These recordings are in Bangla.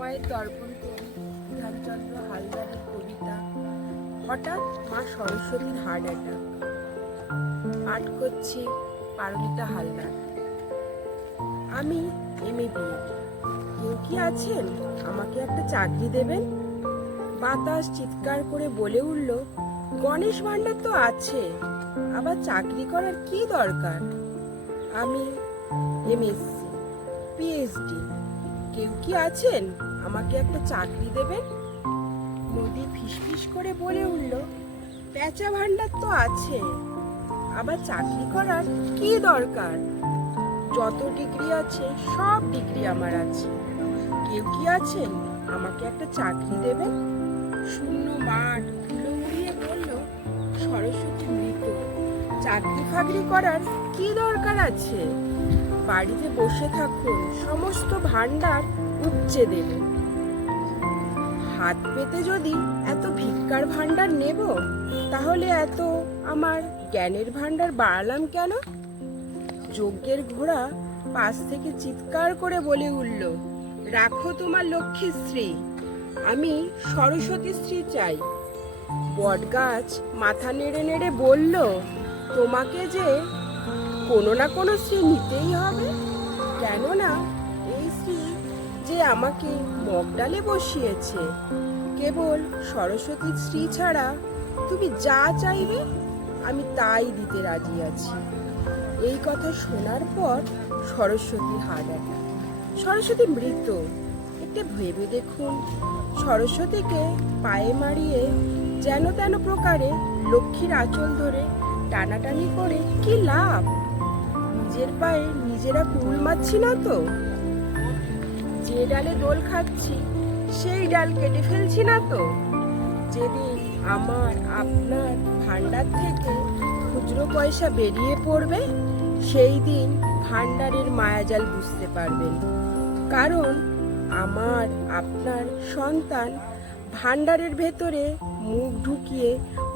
সময়ের দর্পণ কবি ধ্যানচন্দ্র হালদারের কবিতা হঠাৎ মা সরস্বতীর হার্ট অ্যাটাক। পাঠ করছি পারমিতা হালদার। আমি এমএ বিএ। কেউ কি আছেন আমাকে একটা চাকরি দেবেন? বাতাস চিৎকার করে বলে উঠল, গণেশ ভান্ডার তো আছে, আবার চাকরি করার কি দরকার? আমি এমএসসি, পিএইচডি। কেউ কি আছেন আমাকে একটা চাকরি দেবেন? নদী ফিসফিস করে বলে উঠল, পেঁচা ভান্ডার তো আছে, আবার চাকরি করার কি দরকার? যত ডিগ্রি আছে সব ডিগ্রি আমার আছে, কেউ কি আছেন আমাকে একটা চাকরি দেবেন? শূন্য মাঠ ধুলো উড়িয়ে বলল, সরস্বতী মৃত, চাকরি ফাকরি করার কি দরকার আছে? বাড়িতে বসে থাকুন, সমস্ত ভান্ডার উপচে দেবে। হাত পেতে যদি এত ভিক্ষার ভান্ডার নেব, তাহলে এত আমার জ্ঞানের ভান্ডার বাড়ালাম কেন? যজ্ঞের ঘোড়া পাশ থেকে চিৎকার করে বলে উঠল, রাখো তোমার লক্ষ্মীর স্ত্রী, আমি সরস্বতী স্ত্রী চাই। বটগাছ মাথা নেড়ে নেড়ে বলল, তোমাকে যে কোনো না কোনো স্ত্রী নিতেই হবে, কেননা এই স্ত্রী যে আমাকে মগডালে বসিয়েছে। কেবল সরস্বতীর স্ত্রী ছাড়া তুমি যা চাইবে আমি তাই দিতে রাজি আছি। এই কথা শোনার পর সরস্বতী হার্ট অ্যাটাক। সরস্বতী মৃত। একটু ভেবে দেখুন, সরস্বতীকে পায়ে মারিয়ে যেন তেন প্রকারে লক্ষ্মীর আঁচল ধরে টানাটানি করে কি লাভ? নিজের পায়ে নিজেরা কুড়ুল মারছি না তো? যে ডালে দোল খাচ্ছি সেই ডাল কেটে ফেলছি না তো? যেদিন আমার আপনার ভান্ডার থেকে খুচরো পয়সা বেরিয়ে পড়বে, সেই দিন ভান্ডারের মায়াজাল বুঝতে পারবেন। কারণ আমার আপনার সন্তান ভান্ডারের ভেতরে মুখ ঢুকিয়ে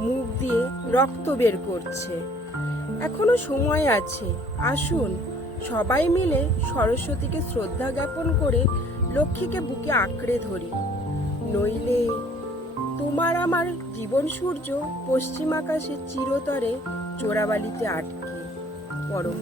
মুখ দিয়ে রক্ত বের করছে। এখনো সময় আছে, আসুন সবাই মিলে সরস্বতীকে শ্রদ্ধা জ্ঞাপন করে লক্ষ্মীকে বুকে আঁকড়ে ধরি। নইলে তোমার আমার জীবন সূর্য পশ্চিম আকাশে চিরতরে চোরাবালিতে আটকে পরম